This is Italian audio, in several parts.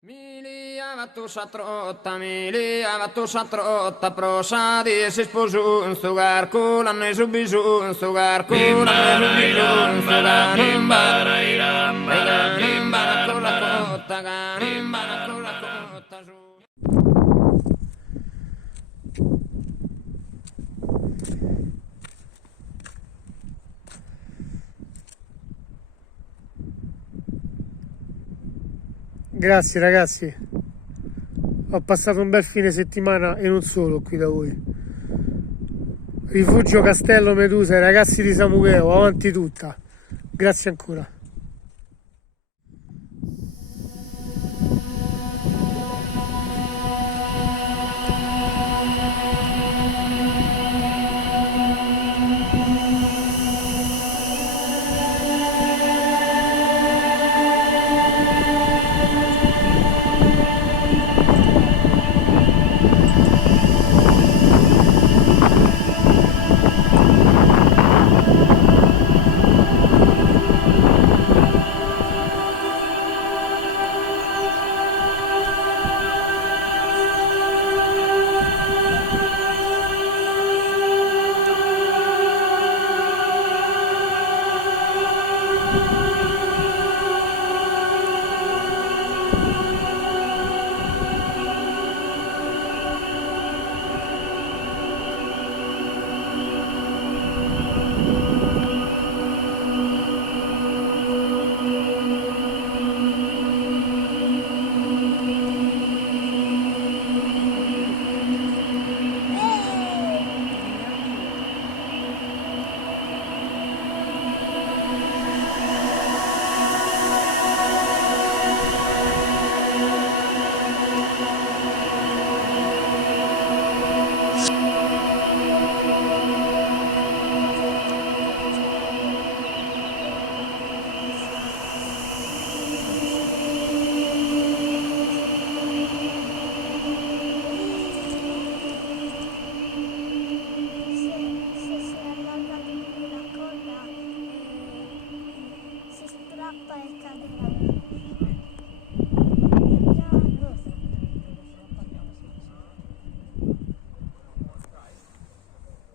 Milia vattu satrotta prosadi si sposun sugar kulan ne subisun sugar kulan ne subisun sugar nimbara irambara nimbara kotta ga nimbara kotta su. Grazie ragazzi, ho passato un bel fine settimana e non solo qui da voi. Rifugio Castello Medusa, i ragazzi di Samugheo, avanti tutta. Grazie ancora.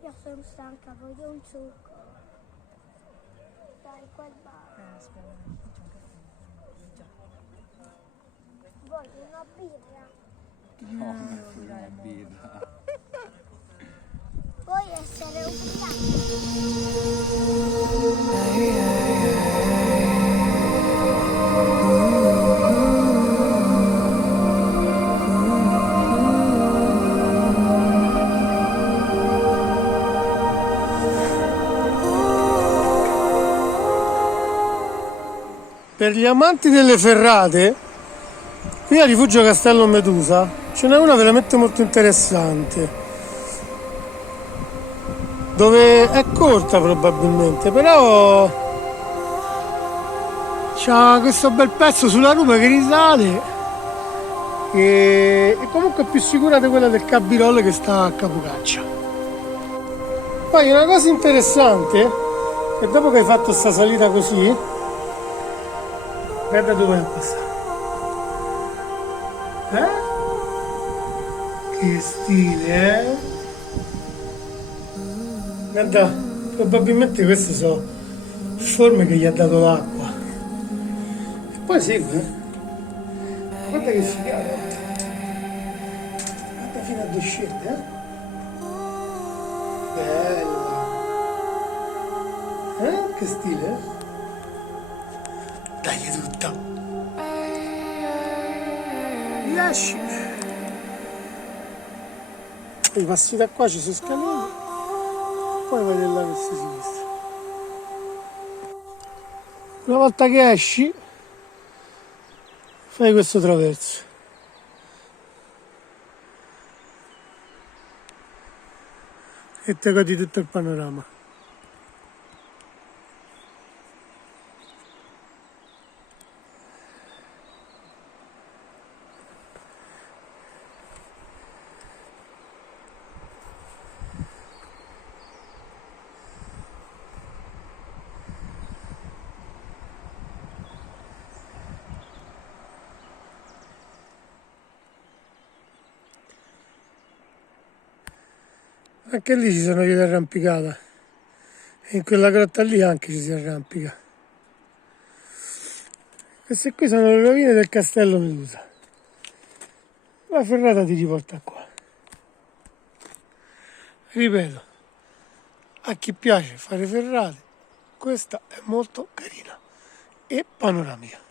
Io sono stanca, voglio un succo. Dai, quel bar. Voglio una birra. No, una birra. Vuoi essere Per gli amanti delle ferrate, qui a Rifugio Castello Medusa ce n'è una veramente molto interessante, dove è corta probabilmente, però c'ha questo bel pezzo sulla rupe che risale e comunque è più sicura di quella del Cabirol che sta a Capocaccia. Poi una cosa interessante è che dopo che hai fatto sta salita così, guarda dove è passato. Che stile, eh? Guarda, probabilmente queste sono forme che gli ha dato l'acqua. E poi segue. Guarda che figata. Guarda fino a discende, eh? Bella. Che stile? Dai tutta. Riesci. Poi passi da qua, ci sono scalini. Poi vai là verso sinistra. Una volta che esci, fai questo traverso. E ti godi tutto il panorama. Anche lì ci sono via d'arrampicata. E in quella grotta lì anche ci si arrampica. Queste qui sono le rovine del castello Medusa. La ferrata ti riporta qua. Ripeto, a chi piace fare ferrate, questa è molto carina e panoramica.